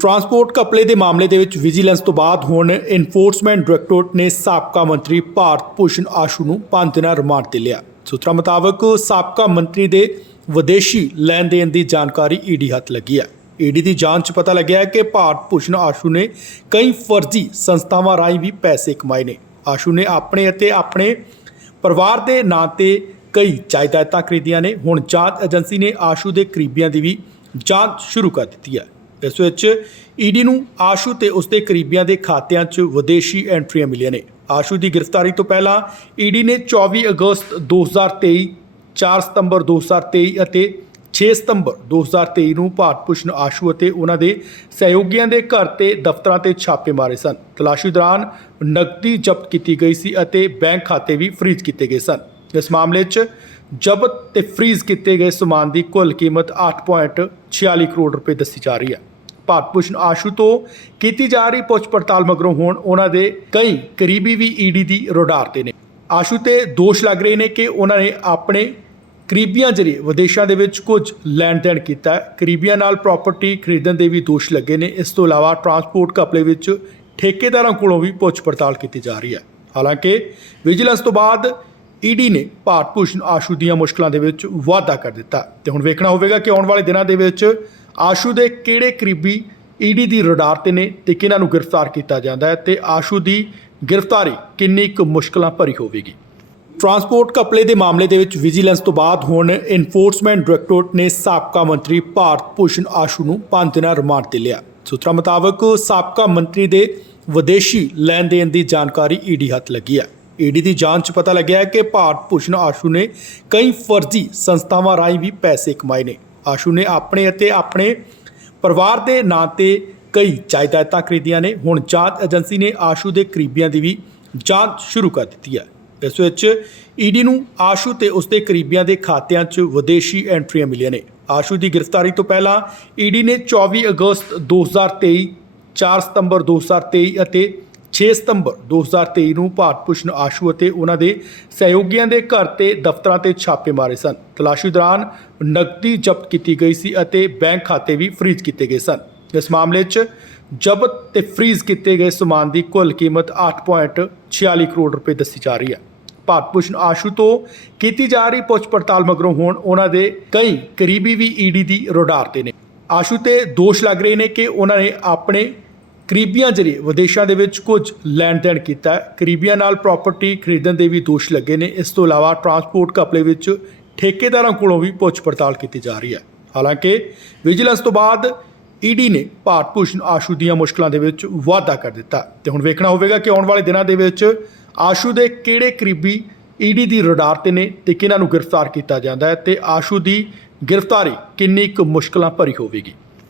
Transport ਘਪਲੇ ਦੇ ਮਾਮਲੇ ਦੇ ਵਿੱਚ ਵਿਜੀਲੈਂਸ ਤੋਂ ਬਾਅਦ ਹੁਣ ਇਨਫੋਰਸਮੈਂਟ ਡਾਇਰੈਕਟੋਰੇਟ ਨੇ ਸਾਬਕਾ ਮੰਤਰੀ ਭਾਰਤ ਭੂਸ਼ਣ ਆਸ਼ੂ ਨੂੰ 5 ਦਿਨਾਂ ਰਿਮਾਂਡ ਤੇ ਲਿਆ। ਸੂਤਰਾਂ ਮੁਤਾਬਕ ਸਾਬਕਾ ਮੰਤਰੀ ਦੇ ਵਿਦੇਸ਼ੀ ਲੈਣ ਦੇਣ ਦੀ ਜਾਣਕਾਰੀ ਈਡੀ ਹੱਥ ਲੱਗੀ ਹੈ ਈਡੀ ਦੀ ਜਾਂਚ 'ਚ ਪਤਾ ਲੱਗਿਆ ਕਿ ਭਾਰਤ ਭੂਸ਼ਣ ਆਸ਼ੂ ਨੇ ਕਈ ਫਰਜ਼ੀ ਸੰਸਥਾਵਾਂ ਰਾਹੀਂ ਵੀ ਪੈਸੇ ਕਮਾਏ ਨੇ। ਆਸ਼ੂ ਨੇ ਆਪਣੇ ਅਤੇ ਆਪਣੇ ਪਰਿਵਾਰ ਦੇ ਨਾਂ ਤੇ ਕਈ ਜਾਇਦਾਦਾਂ ਖਰੀਦੀਆਂ ਨੇ। ਹੁਣ ਜਾਂਚ ਏਜੰਸੀ ਨੇ ਆਸ਼ੂ ਦੇ ਕਰੀਬੀਆਂ ਦੀ ਵੀ ਜਾਂਚ ਸ਼ੁਰੂ ਕਰ ਦਿੱਤੀ ਹੈ। ਇਸ ਵਿੱਚ ਈਡੀ ਨੂੰ ਆਸ਼ੂ ਤੇ ਉਸਦੇ ਕਰੀਬੀਆਂ ਦੇ ਖਾਤਿਆਂ 'ਚ ਵਿਦੇਸ਼ੀ ਐਂਟਰੀਆਂ ਮਿਲੀਆਂ ਨੇ। ਆਸ਼ੂ ਦੀ ਗ੍ਰਿਫਤਾਰੀ ਤੋਂ ਪਹਿਲਾਂ ਈਡੀ ਨੇ 24 ਅਗਸਤ 2023 4 ਸਤੰਬਰ 2023 ਅਤੇ 6 ਸਤੰਬਰ 2023 ਨੂੰ ਭਾਰਤ ਭੂਸ਼ਣ ਆਸ਼ੂ ਅਤੇ ਉਹਨਾਂ ਦੇ ਸਹਿਯੋਗੀਆਂ ਦੇ ਘਰ ਤੇ ਦਫ਼ਤਰਾਂ ਤੇ ਛਾਪੇ ਮਾਰੇ ਸਨ। ਤਲਾਸ਼ੀ ਦੌਰਾਨ ਨਕਦੀ ਜ਼ਬਤ ਕੀਤੀ ਗਈ ਸੀ ਅਤੇ ਬੈਂਕ ਖਾਤੇ ਵੀ ਫ੍ਰੀਜ਼ ਕੀਤੇ ਗਏ ਸਨ। ਇਸ ਮਾਮਲੇ 'ਚ ਜ਼ਬਤ ਤੇ ਫ੍ਰੀਜ਼ ਕੀਤੇ ਗਏ ਸਮਾਨ ਦੀ ਕੁੱਲ ਕੀਮਤ 8.46 ਕਰੋੜ ਰੁਪਏ ਦੱਸੀ ਜਾ ਰਹੀ ਹੈ। ਭਾਰਤ ਭੂਸ਼ਣ ਆਸ਼ੂ ਤੋਂ ਕੀਤੀ ਜਾ ਰਹੀ ਪੁੱਛ ਪੜਤਾਲ ਮਗਰੋਂ ਹੁਣ ਉਹਨਾਂ ਦੇ ਕਈ ਕਰੀਬੀ ਵੀ ਈਡੀ ਦੀ ਰੋਡਾਰ ਤੇ ਨੇ। ਆਸ਼ੂ ਤੇ ਦੋਸ਼ ਲੱਗ ਰਹੇ ਨੇ ਕਿ ਉਹਨਾਂ ਨੇ ਆਪਣੇ ਕਰੀਬੀਆਂ ਜਰੀਏ ਵਿਦੇਸ਼ਾਂ ਦੇ ਵਿੱਚ ਕੁਝ ਲੈਣ ਦੇਣ ਕੀਤਾ। ਕਰੀਬੀਆਂ ਨਾਲ ਪ੍ਰਾਪਰਟੀ ਖਰੀਦਣ ਦੇ ਵੀ ਦੋਸ਼ ਲੱਗੇ ਨੇ। ਇਸ ਤੋਂ ਇਲਾਵਾ ਟਰਾਂਸਪੋਰਟ ਘਪਲੇ ਵਿੱਚ ਠੇਕੇਦਾਰਾਂ ਕੋਲੋਂ ਵੀ ਪੁੱਛ ਪੜਤਾਲ ਕੀਤੀ ਜਾ ਰਹੀ ਹੈ। ਹਾਲਾਂਕਿ ਵਿਜੀਲੈਂਸ ਤੋਂ ਬਾਅਦ ਈਡੀ ਨੇ ਭਾਰਤ ਭੂਸ਼ਣ ਆਸ਼ੂ ਦੀਆਂ ਮੁਸ਼ਕਲਾਂ ਦੇ ਵਿੱਚ ਵਾਧਾ ਕਰ ਦਿੱਤਾ। ਤੇ ਹੁਣ ਵੇਖਣਾ ਹੋਵੇਗਾ ਕਿ ਆਉਣ ਵਾਲੇ ਦਿਨਾਂ ਦੇ ਵਿੱਚ ਆਸ਼ੂ ਦੇ ਕਿਹੜੇ ਕਰੀਬੀ ਈਡੀ ਦੀ ਰਡਾਰ ਤੇ ਨੇ ਤੇ ਕਿਹਨਾਂ ਨੂੰ ਗ੍ਰਿਫਤਾਰ ਕੀਤਾ ਜਾਂਦਾ ਹੈ ਤੇ ਆਸ਼ੂ ਦੀ ਗ੍ਰਿਫਤਾਰੀ ਕਿੰਨੀ ਕੁ ਮੁਸ਼ਕਲਾਂ ਭਰੀ ਹੋਵੇਗੀ? ਟਰਾਂਸਪੋਰਟ ਘਪਲੇ ਦੇ ਮਾਮਲੇ ਦੇ ਵਿੱਚ ਵਿਜੀਲੈਂਸ ਤੋਂ ਬਾਅਦ ਹੁਣ ਇਨਫੋਰਸਮੈਂਟ ਡਾਇਰੈਕਟੋਰੇਟ ਨੇ ਸਾਬਕਾ ਮੰਤਰੀ ਭਾਰਤ ਭੂਸ਼ਣ ਆਸ਼ੂ ਨੂੰ 5 ਦਿਨਾਂ ਰਿਮਾਂਡ ਤੇ ਲਿਆ। ਸੂਤਰਾਂ ਮੁਤਾਬਕ ਸਾਬਕਾ ਮੰਤਰੀ ਦੇ ਵਿਦੇਸ਼ੀ ਲੈਣ ਦੇਣ ਦੀ ਜਾਣਕਾਰੀ ਈਡੀ ਹੱਥ ਲੱਗੀ ਹੈ। ਈਡੀ ਦੀ ਜਾਂਚ ਪਤਾ ਲੱਗਿਆ ਕਿ ਭਾਰਤ ਭੂਸ਼ਣ ਆਸ਼ੂ ਨੇ ਕਈ ਫਰਜ਼ੀ ਸੰਸਥਾਵਾਂ ਰਾਹੀਂ ਵੀ ਪੈਸੇ ਕਮਾਏ ਨੇ। ਆਸ਼ੂ ਨੇ ਆਪਣੇ ਅਤੇ ਆਪਣੇ ਪਰਿਵਾਰ ਦੇ ਨਾਂ ਤੇ ਕਈ ਜਾਇਦਾਦਾਂ ਖਰੀਦੀਆਂ ਨੇ। ਹੁਣ ਜਾਂਚ ਏਜੰਸੀ ਨੇ ਆਸ਼ੂ ਦੇ ਕਰੀਬੀਆਂ ਦੀ ਵੀ ਜਾਂਚ ਸ਼ੁਰੂ ਕਰ ਦਿੱਤੀ ਹੈ। ਇਸ ਵਿੱਚ ਈਡੀ ਨੂੰ ਆਸ਼ੂ ਤੇ ਉਸਦੇ ਕਰੀਬੀਆਂ ਦੇ ਖਾਤਿਆਂ 'ਚ ਵਿਦੇਸ਼ੀ ਐਂਟਰੀਆਂ ਮਿਲੀਆਂ ਨੇ। ਆਸ਼ੂ ਦੀ ਗ੍ਰਿਫਤਾਰੀ ਤੋਂ ਪਹਿਲਾਂ ਈਡੀ ਨੇ 24 ਅਗਸਤ 2023 4 ਸਤੰਬਰ 2023 ਅਤੇ 6 ਸਤੰਬਰ 2023 ਨੂੰ ਭਾਰਤ ਭੂਸ਼ਣ ਆਸ਼ੂ ਅਤੇ ਉਹਨਾਂ ਦੇ ਸਹਿਯੋਗੀਆਂ ਦੇ ਘਰ ਤੇ ਦਫ਼ਤਰਾਂ ਤੇ ਛਾਪੇ ਮਾਰੇ ਸਨ। ਤਲਾਸ਼ੀ ਦੌਰਾਨ ਨਕਦੀ ਜ਼ਬਤ ਕੀਤੀ ਗਈ ਸੀ ਅਤੇ ਬੈਂਕ ਖਾਤੇ ਵੀ ਫ੍ਰੀਜ਼ ਕੀਤੇ ਗਏ ਸਨ। ਇਸ ਮਾਮਲੇ 'ਚ ਜ਼ਬਤ ਤੇ ਫ੍ਰੀਜ਼ ਕੀਤੇ ਗਏ ਸਮਾਨ ਦੀ ਕੁੱਲ ਕੀਮਤ 8.46 ਕਰੋੜ ਰੁਪਏ ਦੱਸੀ ਜਾ ਰਹੀ ਹੈ। ਭਾਰਤ ਭੂਸ਼ਣ ਆਸ਼ੂ ਤੋਂ ਕੀਤੀ ਜਾ ਰਹੀ ਪੁੱਛ ਪੜਤਾਲ ਮਗਰੋਂ ਹੁਣ ਉਹਨਾਂ ਦੇ ਕਈ ਕਰੀਬੀ ਵੀ ਈਡੀ ਦੀ ਰੋਡਾਰ ਤੇ ਨੇ। ਆਸ਼ੂ ਤੇ ਦੋਸ਼ ਲੱਗ ਰਹੇ ਨੇ ਕਿ ਉਹਨਾਂ ਨੇ ਆਪਣੇ ਕਰੀਬੀਆਂ ਜਰੀਏ ਵਿਦੇਸ਼ਾਂ ਦੇ ਵਿੱਚ ਕੁਝ ਲੈਣ ਦੇਣ ਕੀਤਾ ਕਰੀਬੀਆਂ ਨਾਲ ਪ੍ਰਾਪਰਟੀ ਖਰੀਦਣ ਦੇ ਵੀ ਦੋਸ਼ ਲੱਗੇ ਨੇ। ਇਸ ਤੋਂ ਇਲਾਵਾ ਟਰਾਂਸਪੋਰਟ ਘਪਲੇ ਵਿੱਚ ਠੇਕੇਦਾਰਾਂ ਕੋਲੋਂ ਵੀ ਪੁੱਛ ਪੜਤਾਲ ਕੀਤੀ ਜਾ ਰਹੀ ਹੈ। ਹਾਲਾਂਕਿ ਵਿਜੀਲੈਂਸ ਤੋਂ ਬਾਅਦ ਈਡੀ ਨੇ ਭਾਰਤ ਭੂਸ਼ਣ ਆਸ਼ੂ ਦੀਆਂ ਮੁਸ਼ਕਲਾਂ ਦੇ ਵਿੱਚ ਵਾਧਾ ਕਰ ਦਿੱਤਾ। ਤੇ ਹੁਣ ਵੇਖਣਾ ਹੋਵੇਗਾ ਕਿ ਆਉਣ ਵਾਲੇ ਦਿਨਾਂ ਦੇ ਵਿੱਚ ਆਸ਼ੂ ਦੇ ਕਿਹੜੇ ਕਰੀਬੀ ਈਡੀ ਦੀ ਰਡਾਰ ਤੇ ਨੇ ਤੇ ਕਿਹਨਾਂ ਨੂੰ ਗ੍ਰਿਫਤਾਰ ਕੀਤਾ ਜਾਂਦਾ ਹੈ ਤੇ ਆਸ਼ੂ ਦੀ ਗ੍ਰਿਫਤਾਰੀ ਕਿੰਨੀ ਕੁ ਮੁਸ਼ਕਲਾਂ ਭਰੀ ਹੋਵੇਗੀ।